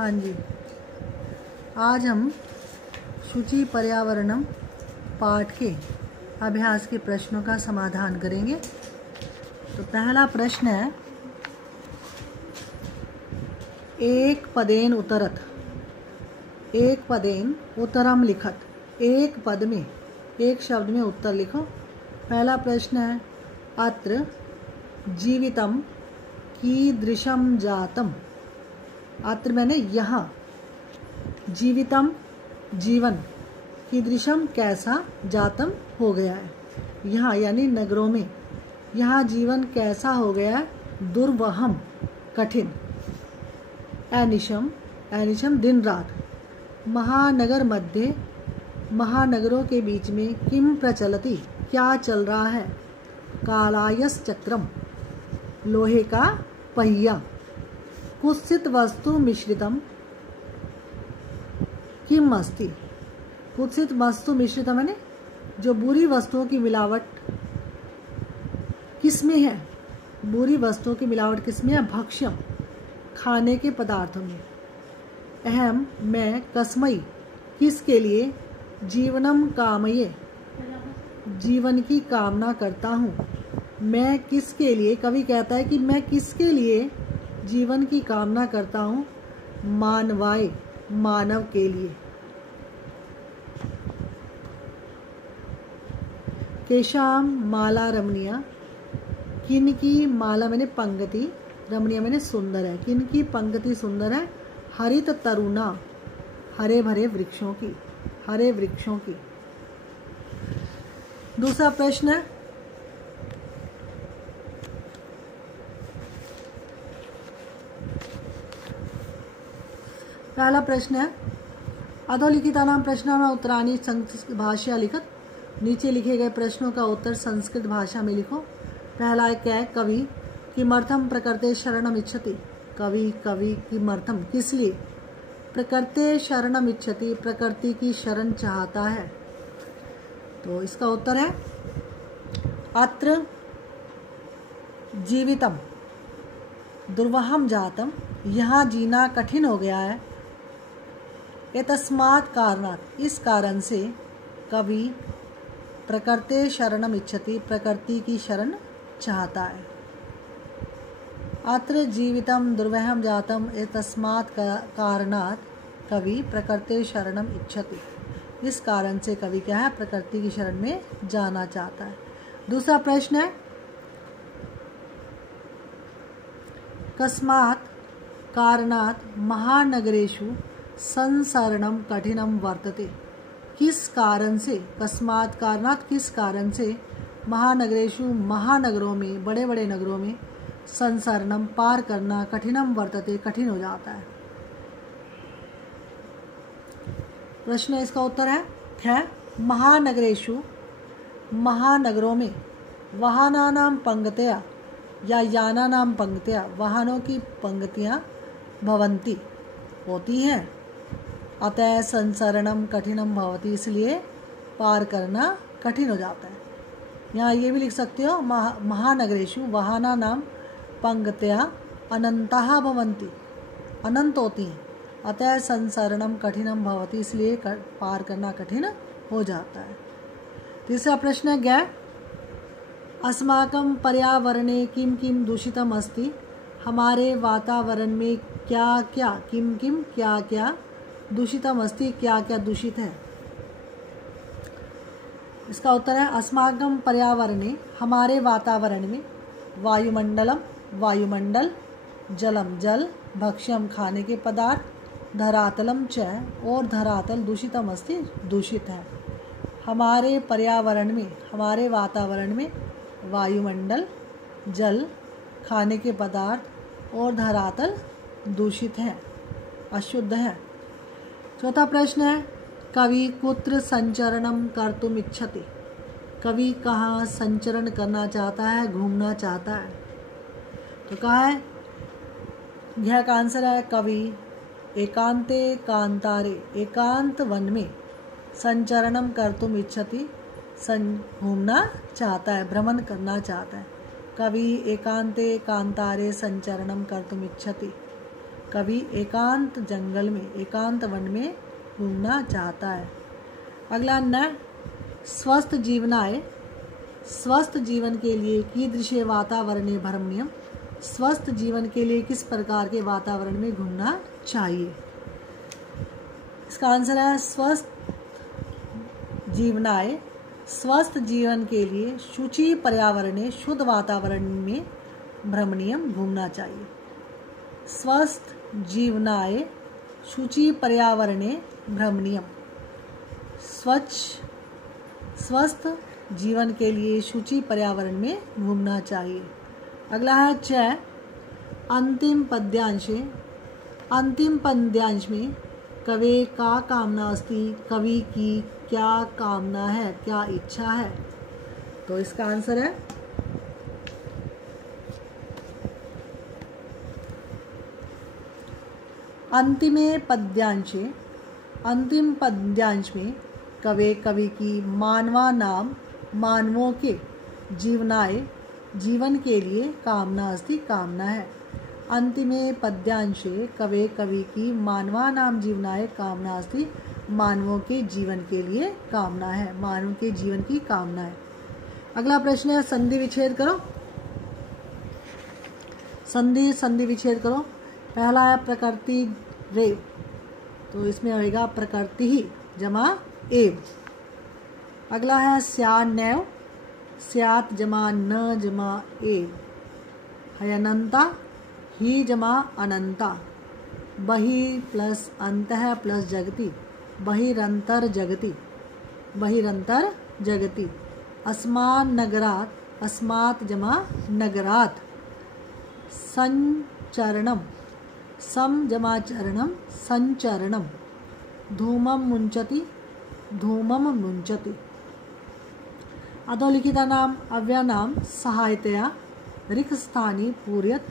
हाँ जी, आज हम शुचि पर्यावरणम पाठ के अभ्यास के प्रश्नों का समाधान करेंगे। तो पहला प्रश्न है, एक पदेन उत्तरत, एक पदेन उत्तरम लिखत। एक पद में, एक शब्द में उत्तर लिखो। पहला प्रश्न है, अत्र जीवितम कीदृशम जातम। अत्र मैंने यहाँ, जीवितम जीवन, कीदृशम कैसा, जातम हो गया है। यहाँ यानी नगरों में, यहाँ जीवन कैसा हो गया है, दुर्वहम कठिन। अनिशम, अनिशम दिन रात। महानगर मध्य, महानगरों के बीच में, किम प्रचलति क्या चल रहा है। कालायस चक्रम लोहे का पहिया। कुत्सित वस्तु मिश्रितम किम अस्ति। कुत्सित वस्तु मिश्रितम यानी जो बुरी वस्तुओं की मिलावट किसमें है, बुरी वस्तुओं की मिलावट किसमें है, भक्ष्यम खाने के पदार्थों में। अहम मैं, कस्मई किसके लिए, जीवनम कामये जीवन की कामना करता हूँ। मैं किसके लिए, कवि कहता है कि मैं किसके लिए जीवन की कामना करता हूँ, मानवाय मानव के लिए। केशाम माला रमणीया, किन की माला मैंने पंक्ति, रमणीया मैंने सुंदर है, किन की पंक्ति सुंदर है, हरित तरुणा हरे भरे वृक्षों की, हरे वृक्षों की। दूसरा प्रश्न है, पहला प्रश्न है, अधोलिखितानां प्रश्नानां उत्तराणि संस्कृत भाषया लिखत। नीचे लिखे गए प्रश्नों का उत्तर संस्कृत भाषा में लिखो। पहला है, क्या कवि किमर्थम प्रकृते शरणम इच्छति। कवि, कवि किमर्थम किस लिए, प्रकृते शरणम इच्छति प्रकृति की शरण चाहता है। तो इसका उत्तर है, अत्र जीवितम दुर्वहम जातम, यहाँ जीना कठिन हो गया है। एतस्मात् कारणात् इस कारण से, कवि प्रकृते शरणम इच्छति प्रकृति की शरण चाहता है। अत्र जीवितम दुर्वहम जातम एतस्मात् कारणात् कवि प्रकृते शरणम इच्छति, इस कारण से कवि क्या है, प्रकृति की शरण में जाना चाहता है। दूसरा प्रश्न है, कस्मात् कारणात् महानगरेषु संसरणम कठिनम वर्तते। किस कारण से, कस्मात् कारणात् किस कारण से, महानगरेषु महानगरों में, बड़े बड़े नगरों में, संसरणम पार करना, कठिनम वर्तते कठिन हो जाता है। प्रश्न इसका उत्तर है महानगरेषु महानगरों में, वाहनानां पंक्तया या यानानां पंक्तया वाहनों की पंक्तियां भवन्ति होती हैं। अतः संसरणम कठिनम भवति इसलिए पार करना कठिन हो जाता है। यहाँ ये भी लिख सकते हो, महानगरेषु वाहनानां पंक्तया अनंतः भवन्ति, अनंत होती हैं। अतः संसरणम कठिनम भवति इसलिए पार करना कठिन हो जाता है। तीसरा प्रश्न है, ज्ञ अस्माकं पर्यावरणे किम किम दूषितम अस्ति। हमारे वातावरण में क्या क्या, किम किम क्या क्या, दूषितम अस्ति क्या क्या दूषित है। इसका उत्तर है, अस्माकं पर्यावरणे हमारे वातावरण में, वायुमंडलम वायुमंडल, जलम जल, भक्ष्यम खाने के पदार्थ, धरातलम च और धरातल दूषितम अस्ति दूषित है। हमारे पर्यावरण में, हमारे वातावरण में वायुमंडल, जल, खाने के पदार्थ और धरातल दूषित है, अशुद्ध है। चौथा प्रश्न है, कवि कुत्र संचरणम कर्तुम इच्छति। कवि कहाँ संचरण करना चाहता है, घूमना चाहता है। तो कहाँ है, यह का आंसर है, कवि एकांते कांतारे एकांत वन में, संचरणम कर्तुम इच्छति घूमना चाहता है, भ्रमण करना चाहता है। कवि एकांते कांतारे संचरणम कर्तुम इच्छति। कवि एकांत जंगल में, एकांत वन में घूमना चाहता है। अगला न स्वस्थ जीवनाय, स्वस्थ जीवन के लिए कीदृशे वातावरणे भ्रमणीयम, स्वस्थ जीवन के लिए किस प्रकार के वातावरण में घूमना चाहिए। इसका आंसर है स्वस्थ जीवनाय, स्वस्थ जीवन के लिए शुचि पर्यावरणे, शुद्ध वातावरण में भ्रमणीयम घूमना चाहिए। स्वस्थ जीवनाय शुचि पर्यावरणे भ्रमणीयम, स्वस्थ जीवन के लिए शुचि पर्यावरण में घूमना चाहिए। अगला है च अंतिम पद्यांशे, अंतिम पद्यांश में कवि का कामना अस्ति, कवि की क्या कामना है, क्या इच्छा है। तो इसका आंसर है अंतिमे पद्यांशे, अंतिम पद्यांश में कवि की मानवा नाम, मानवों के जीवनाय, जीवन के लिए कामना अस्ति, कामना है। अंतिमे पद्यांशे कवि की मानवा नाम जीवनाय कामना अस्ति, मानवों के जीवन के लिए कामना है, मानव के जीवन की कामना है। अगला प्रश्न है संधि विच्छेद करो, संधि विच्छेद करो। पहला है प्रकृति रे, तो इसमें होगा प्रकृति ही जमा एव। अगला है स्यान्नैव, स्यात् जमा न जमा एव। है अनंता, ही जमा अनंता। बहि प्लस अंतः प्लस जगति, बहिरंतर जगति, बहिरंतर जगति। अस्मान् नगरात्, अस्मात् जमा नगरात्। संचरणम, सम जमा चरणम, संचरणम। धूमम मुंचति, धूमम मुंचति। अधोलिखितानाम अव्ययानाम सहायतया रिक्त स्थानी पूर्यत,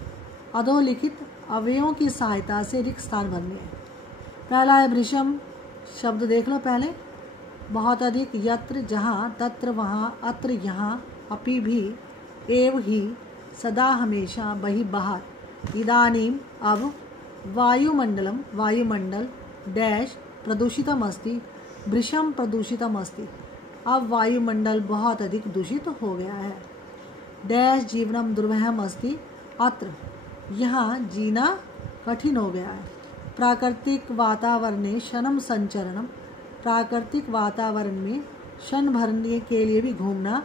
अधोलिखित अवयवों की सहायता से रिक्त स्थान भरने हैं। पहला है भृशम, शब्द देख लो पहले। बहुत अधिक, यत्र जहाँ, तत्र वहाँ, अत्र यहाँ, अपि भी, एव ही, सदा हमेशा, बहि बाहर। इदानीम अब, वायुमंडलम वायुमंडल, डैश प्रदूषितम अस्ति, भृशम प्रदूषितम अस्ति। अब वायुमंडल बहुत अधिक दूषित हो गया है। डैश जीवनम दुर्वहम अस्ति, अत्र यहाँ जीना कठिन हो गया है। प्राकृतिक वातावरणे शनम संचरणम, प्राकृतिक वातावरण में क्षण भरने के लिए भी घूमना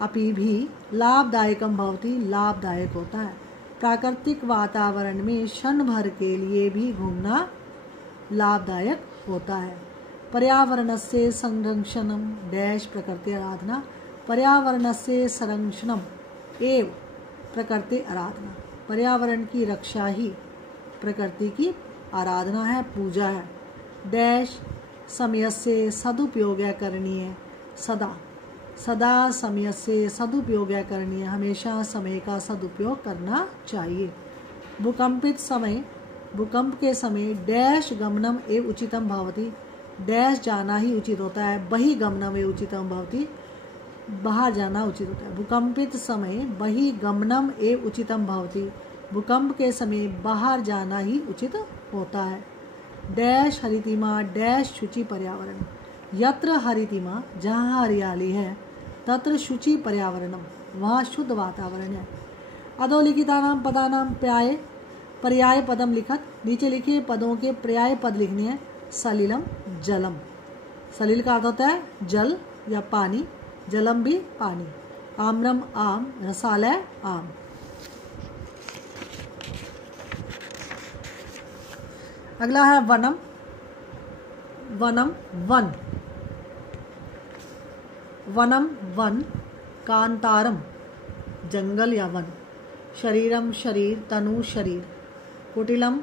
अपि भी लाभदायकम भवति, लाभदायक होता है। प्राकृतिक वातावरण में क्षण भर के लिए भी घूमना लाभदायक होता है। पर्यावरणस्य संरक्षणम, डैश प्रकृति आराधना, पर्यावरणस्य संरक्षणम एव प्रकृति आराधना। पर्यावरण की रक्षा ही प्रकृति की आराधना है, पूजा है। डैश समय से सदुपयोग करणीय, सदा, सदा समय से सदुपयोग करणीय, हमेशा समय का सदुपयोग करना चाहिए। भूकंपित समय, भूकंप के समय डैश गमनम एव उचितम भवति, डैश जाना ही उचित होता है। बहि गमनम एव उचितम भवति, बाहर जाना उचित होता है। भूकंपित समय बहि गमनम एव उचितम भवति, भूकंप के समय बाहर जाना ही उचित होता है। डैश हरितिमा, डैश शुचि पर्यावरण, यत्र हरितिमा जहाँ हरियाली है, तत्र शुचि पर्यावरणम वहाँ शुद्ध वातावरण है। अधोलिखितानाम पदानाम पर्याय पदम लिखत, नीचे लिखे पदों के पर्याय पद लिखने हैं। सलिलम जलम, सलिल का अर्थ होता है जल या पानी, जलम भी पानी। आम्रम आम, रसालय आम। अगला है वनम, वनम वन, वनम वन। कांतारम जंगल या वन। शरीरम शरीर, तनु शरीर। कुटिलम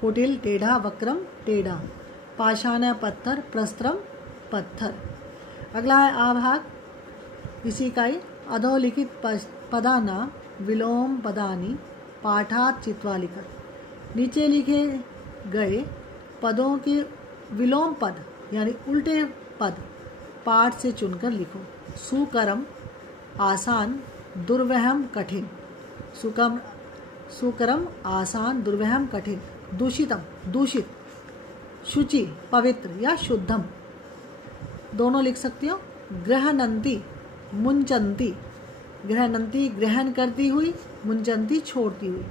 कुटिल, टेढ़ा, वक्रम टेढ़ा। पाषाण पत्थर, प्रस्त्रम पत्थर। अगला है आभाग, इसी का ही। अधोलिखित पदाना विलोम पदानी पाठात चित्वा लिखत, नीचे लिखे गए पदों के विलोम पद यानी उल्टे पद पाठ से चुनकर लिखो। सुकरम आसान, दुर्वहम कठिन। सुकरम आसान, दुर्वहम कठिन, दूषितम दूषित, शुचि पवित्र या शुद्धम, दोनों लिख सकती हो। ग्रहणंती मुंचंती, ग्रहणंती ग्रहण करती हुई, मुंचंती छोड़ती हुई।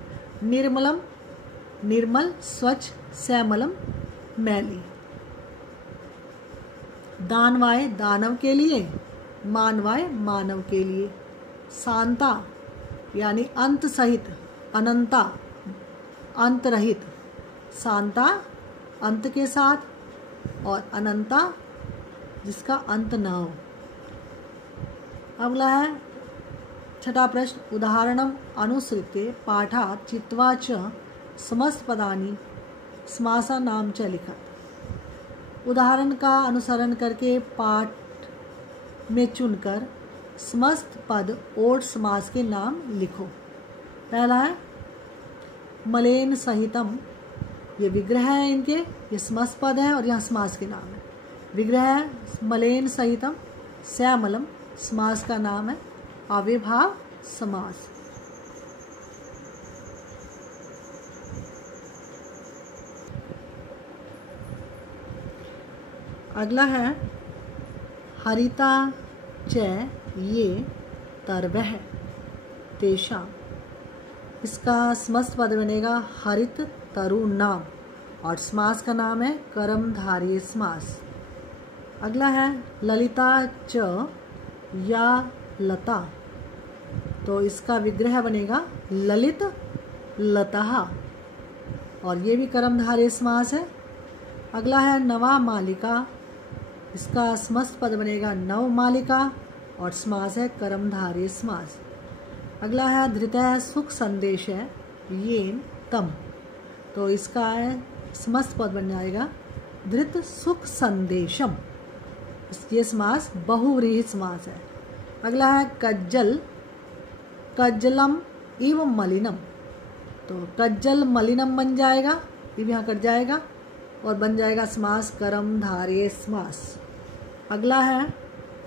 निर्मलम निर्मल स्वच्छ, श्यामलम मैली। दानवाय दानव के लिए, मानवाय मानव के लिए। शांता यानी अंत सहित, अनंता अंत रहित। शांता अंत के साथ और अनंता जिसका अंत न हो। अगला है छठा प्रश्न, उदाहरणम अनुसृत्य पाठात् चित्वा च समस्त पदानि समासानाम च लिखत। उदाहरण का अनुसरण करके पाठ में चुनकर समस्त पद और समास के नाम लिखो। पहला है मलेन सहितम, ये विग्रह है इनके, ये समस्त पद है और यहाँ समास के नाम है। विग्रह है मलेन सहितम, श्यामलम समास का नाम है, अविभाव समास। अगला है हरिता च ये तरवह तेषाम, इसका समस्त पद बनेगा हरित तरु नाम और समास का नाम है कर्मधारय समास। अगला है ललिता च या लता, तो इसका विग्रह बनेगा ललित लता और ये भी कर्मधारय समास है। अगला है नवा मालिका, इसका समस्त पद बनेगा नव मालिका और समास है कर्मधारय समास। अगला है धृतः सुख संदेश है येन तम, तो इसका है समस्त पद बन जाएगा धृत सुख संदेशम, ये समास बहुव्रीहि समास है। अगला है कज्जल कज्जलम एवं मलिनम, तो कज्जल मलिनम बन जाएगा, ये भी यहाँ कट जाएगा और बन जाएगा समास कर्मधारय समास। अगला है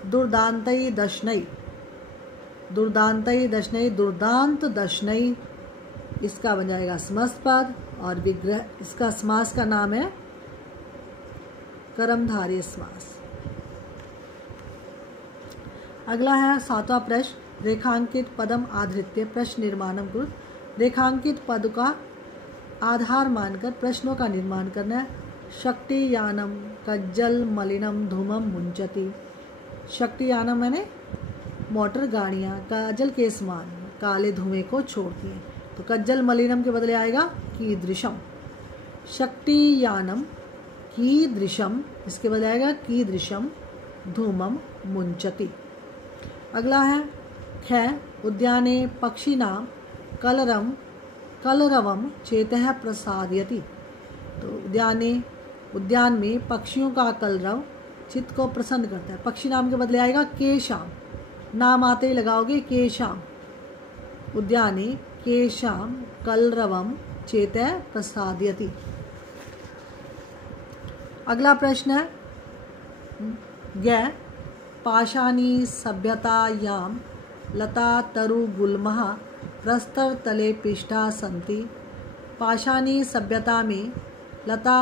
दुर्दांतई दशनई, दुर्दांतई दशनई दुर्दांत दशनई, इसका बन जाएगा समस्त पद और विग्रह, इसका समास का नाम है कर्मधारय समास। अगला है सातवां प्रश्न, रेखांकित पदम आधृत्य प्रश्न निर्माणम कुरु। रेखांकित पद का आधार मानकर प्रश्नों का निर्माण करना है। शक्ति यानम कज्जल मलिनम धूमम मुंचति, शक्ति यानम मैंने मोटर गाड़ियाँ काजल के समान काले धुएं को छोड़ती हैं, तो कज्जल मलिनम के बदले आएगा कीदृशम। शक्ति यानम कीदृशम, इसके बदले आएगा कीदृशम धूमम मुंचति। अगला है ख उद्याने पक्षिणां कलरम कलरवम चेतः प्रसादयति, तो उद्यान में पक्षियों का कलरव चित्त को प्रसन्न करता है। पक्षी नाम के बदले आएगा केशाम, नाम आते ही लगाओगे केशाम। उद्याने केशाम कलरवम चेतः प्रसादयति। अगला प्रश्न है ग पाषाणी सभ्यतायां लता तरु गुल्मः प्रस्तर तले पिष्टा सन्ति। पाषाणी सभ्यता में लता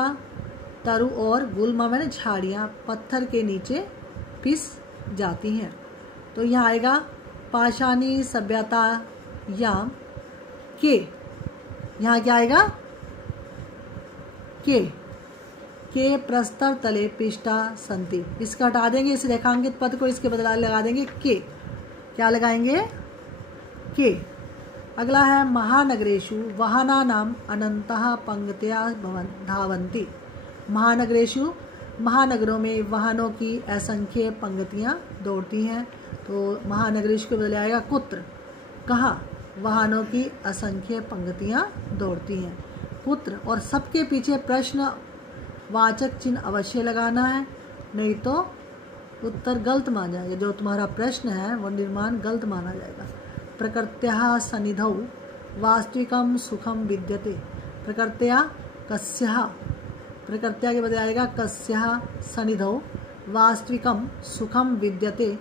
तरु और गुल्म में झाड़ियाँ पत्थर के नीचे पिस जाती हैं, तो यहाँ आएगा पाषाणी सभ्यतायां के, यहाँ क्या आएगा के प्रस्तर तले पिष्टा सन्ति, इसका हटा देंगे इस रेखांकित पद को, इसके बदला लगा देंगे के, क्या लगाएंगे के। अगला है महानगरेषु वाहनानाम अनंतः पंक्त्या धावन्ति। महानगरेषु महानगरों में वाहनों की असंख्य पंक्तियाँ दौड़ती हैं, तो महानगरेषु के बदले आएगा कुत्र, कहाँ वाहनों की असंख्य पंक्तियाँ दौड़ती हैं, कुत्र। और सबके पीछे प्रश्न वाचक चिन्ह अवश्य लगाना है, नहीं तो उत्तर गलत माना जाएगा, जो तुम्हारा प्रश्न है वो निर्माण गलत माना जाएगा। प्रकृत्याः सनिधौ वास्तविकम सुखम विद्यते। प्रकृत्या कस्याः, प्रकृत्या के बदले आएगा कस्याः सनिधौ वास्तविकम सुखम विद्यते,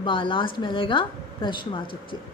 लास्ट में आ जाएगा प्रश्नवाचक चिन्ह।